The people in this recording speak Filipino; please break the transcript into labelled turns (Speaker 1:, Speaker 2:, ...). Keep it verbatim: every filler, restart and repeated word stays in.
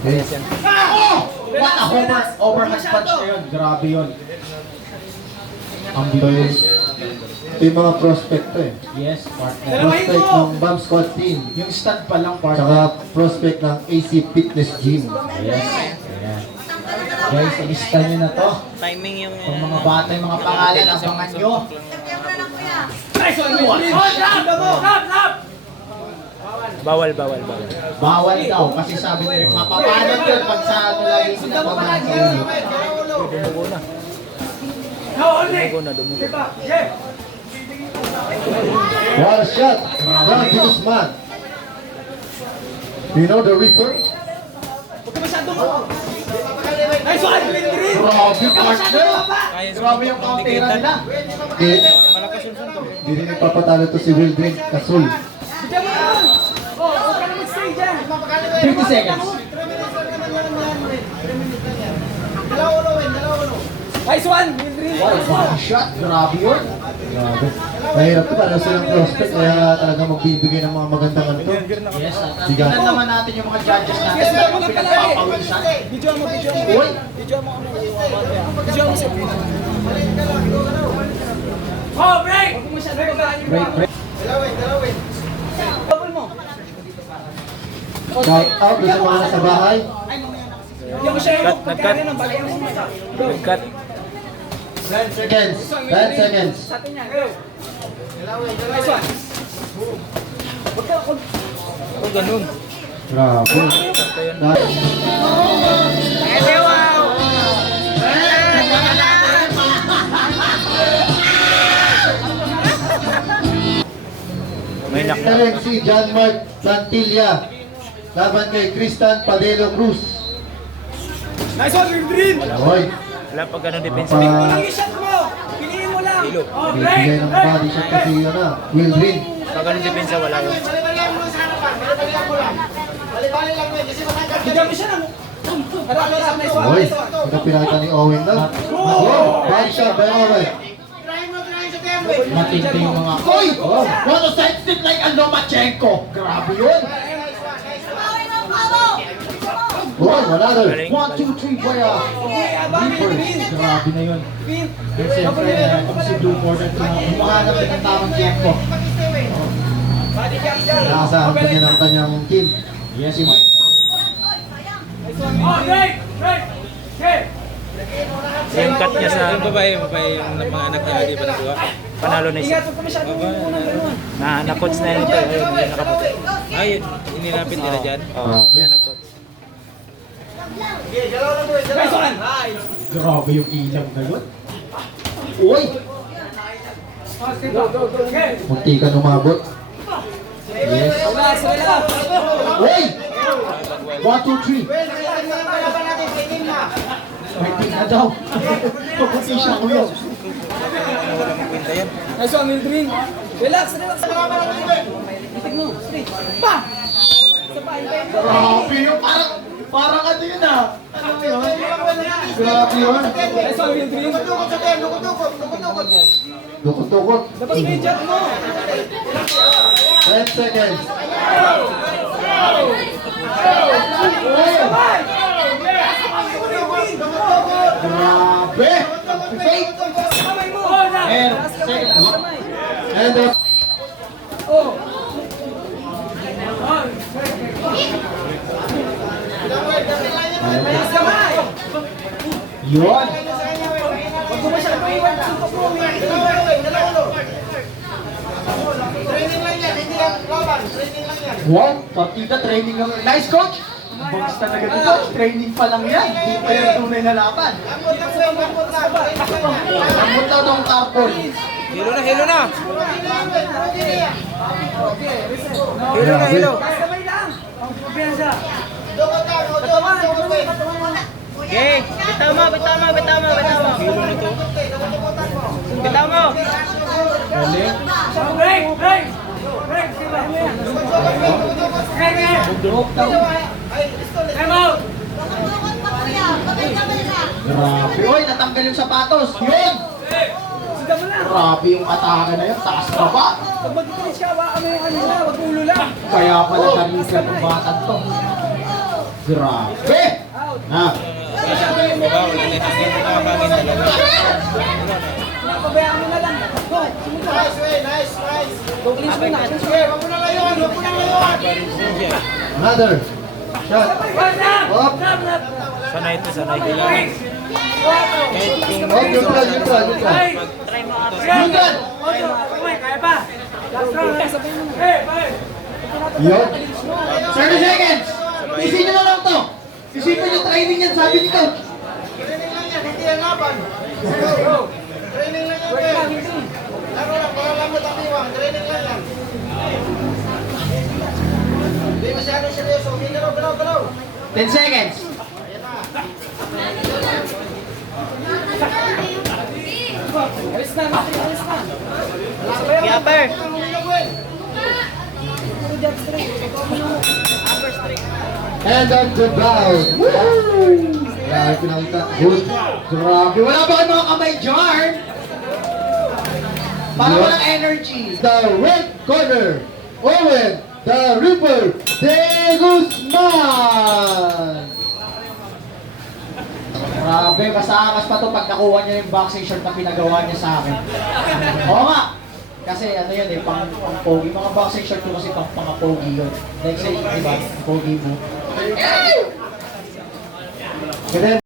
Speaker 1: Yes.
Speaker 2: Oh! What a homer! Overhand punch na yun. Grabe yun. Ang
Speaker 1: Ito yung, ito yung mga prospect to eh.
Speaker 2: Yes, partner.
Speaker 1: Prospect ng Bomb Squad Team.
Speaker 2: Yung stud pa lang, partner.
Speaker 1: Tsaka prospect ng A C Fitness Gym.
Speaker 2: Yes. Ayan. Guys, ilista nyo na to.
Speaker 3: Timing yung...
Speaker 2: Kung mga bata, yung mga pangalan, abangan nyo.
Speaker 3: Bawal, bawal, bawal.
Speaker 2: Bawal daw, kasi sabi nila, mapapanod yun pag sa ano lagi sinapaman sa inyo.
Speaker 3: Dumugo na. Dumugo na, dumugo.
Speaker 1: What a shot! Brad Guzman. You know the Reaper?
Speaker 2: Grabe, partner! Grabe yung countera nila.
Speaker 1: Okay.
Speaker 3: Malakas yung sunto.
Speaker 1: Hindi rin nagpapatalo to si Wildrin Kasul.
Speaker 2: thirty seconds.
Speaker 4: Nice one! Wildrin!
Speaker 2: What a body shot. Grabe yun.
Speaker 1: Grabe. Mahirap to para silang prospect kaya talaga magbibigay ng mga magandang ano.
Speaker 2: Yes, at
Speaker 1: Siga.
Speaker 2: tingnan naman natin yung mga judges natin.
Speaker 4: Yes,
Speaker 2: Yes,
Speaker 4: mo na
Speaker 2: pinagpapawisan.
Speaker 4: Video mo, video mo.
Speaker 2: Uy!
Speaker 4: Video mo ano. Video mo sa video. Oh, break! Huwag mo masyado babaan yung
Speaker 2: Break, break.
Speaker 4: Double mo.
Speaker 1: Shout out doon sa mga nasa bahay.
Speaker 4: Hindi mo siya yung
Speaker 3: Cut, nag-cut.
Speaker 4: ng bagay mo muna. Go.
Speaker 3: Nag-cut.
Speaker 1: ten seconds. ten seconds.
Speaker 4: Sa atin yan, go. Nice one. Huwag ka, huwag.
Speaker 3: Oh, ganun.
Speaker 1: Grabe. Dahil-
Speaker 3: May knock.
Speaker 1: Eren si John Mark Plantilla. Laban kay Tristan Padelo Cruz.
Speaker 4: Nice one, Wildrin!
Speaker 1: Hoy,
Speaker 3: Wala pa ganun depensa.
Speaker 1: mapa
Speaker 4: Lang yung shot mo! Piliin mo lang!
Speaker 3: Hilo.
Speaker 4: Oh,
Speaker 1: bibigay ng body shot kasi yun na. Wildrin.
Speaker 3: Pa ganun depensa, wala yun.
Speaker 4: bigyan mo siya ng... Harap, harap, nice one,
Speaker 1: Hoy,
Speaker 4: nice one.
Speaker 1: ito pinakita ni Owen na. Oh, body shot by Owen.
Speaker 2: Matindi yung mga... Uy! What a side step like a Lomachenko! Grabe yun!
Speaker 1: Hoy, wala rin.
Speaker 3: Galing.
Speaker 2: One, two, three, boy! ah. Reapers. Grabe na yun.
Speaker 4: Win!
Speaker 2: At siyempre, kung si Blue Border, humahanap din ng tamang tempo.
Speaker 4: Body jump dyan!
Speaker 1: Nakasahan pa niya ng kanyang team.
Speaker 2: Yes, yung...
Speaker 4: Oh, break! Break! Okay!
Speaker 3: Yung cut niya sa... Yung babae, babae yung mga anak niya, di ba nagawa? Panalo na isa.
Speaker 4: Ingat, huwag ka masyadong unang ganun.
Speaker 3: Na, na-coach na yun ito. Ayun, yung nakaputi. Ayun, inilapit nila dyan. Oo, yan nag-coach.
Speaker 4: Nice one!
Speaker 2: Grabe yung ilaw na yun. Uy!
Speaker 4: Go, go, go! Okay!
Speaker 1: Munti ka umabot.
Speaker 2: Yes.
Speaker 4: Relax, relax!
Speaker 2: Uy! One, two, three. Waiting na daw. Pagputi siya ko yun.
Speaker 3: Kwenta yan.
Speaker 4: Nice one, Wildrin! Relax, relax! Bitig mo, straight! Pa! Isa pa, hintayin mo.
Speaker 2: Grabe yung parang... Parang ano yun ah. Ano yun? Grabe yun.
Speaker 4: Nice one, Wildrin!
Speaker 1: Dukot-dukot.
Speaker 4: Dapat may jump mo!
Speaker 1: ten seconds.
Speaker 4: Sabay!
Speaker 2: Grabe! Fake!
Speaker 4: Kamay mo!
Speaker 2: And
Speaker 4: Taas kamay,
Speaker 2: second.
Speaker 4: taas kamay.
Speaker 1: And uh,
Speaker 4: Oh! Taas kamay!
Speaker 2: Yun!
Speaker 4: Huwag mo masyadong iwan. Suntok mo.
Speaker 2: Wow! Partida training lang. Nice coach! Bags talaga dito. Training pa lang yan. Hindi pa yung tunay na laban. Amot na tong tarpon.
Speaker 3: Hilo na, hilo na! Hilo na, hilo!
Speaker 4: Taas kamay lang. Ang kumpiyansa. Katawan, katawan, katawan.
Speaker 3: Okay, bitaw mo, bitaw mo, bitaw mo, bitaw mo. Hilo na to. Bitaw mo!
Speaker 2: Galing.
Speaker 4: Break! Break! Break! Sila. Break!
Speaker 2: Drop daw.
Speaker 4: Time out!
Speaker 2: Grabe. Uy, natanggal yung sapatos. Yun!
Speaker 4: Siga mo lang.
Speaker 2: Grabe yung atake na yun. Taas pa ba?
Speaker 4: Pag mag-finish ka, hawakan mo yung ano na, wag ulo lang.
Speaker 2: Kaya pala narisan ng batang to.
Speaker 1: Grabe! Na.
Speaker 4: Pabayaan mo na lang. Go, sumunod.
Speaker 2: Nice way, nice, nice.
Speaker 4: Go, clinch mo na. clinch mo.
Speaker 2: Sige, wag mo na layuan, wag mo na layuan.
Speaker 1: Another. Shot. Up.
Speaker 3: Sanay ito, sanay.
Speaker 1: Oh, neutral, neutral, neutral. Neutral! Yun. thirty seconds! Isin nyo na lang to! Isipin yung training yan, sabi ni Coach.
Speaker 2: Training lang yan, hindi yan laban. Go. Training lang yan, Ben. Laro lang, para lamot ang iwang. Training lang yan. Hindi masyado seryoso. Okay, galaw, galaw, galaw.
Speaker 1: ten seconds.
Speaker 4: Alis na, alis na.
Speaker 3: Yapper.
Speaker 2: Ang ulang, Ben.
Speaker 4: Puro jab straight.
Speaker 1: And on the bound. Woo! Grabe pinakita. Good. Grabe. Wala ba kayo mga kamay dyan? Para walang energy. The red corner. Owen, the Ripper, De Guzman. Grabe, kasakas pa to pag nakuha niya yung boxing shirt na pinagawa niya sa akin. Oo nga. Kasi ano yan eh, pang, pang pogi. Mga boxing shirt ko kasi pang pang pogi yun. Like say, di ba, pogi mo. And then,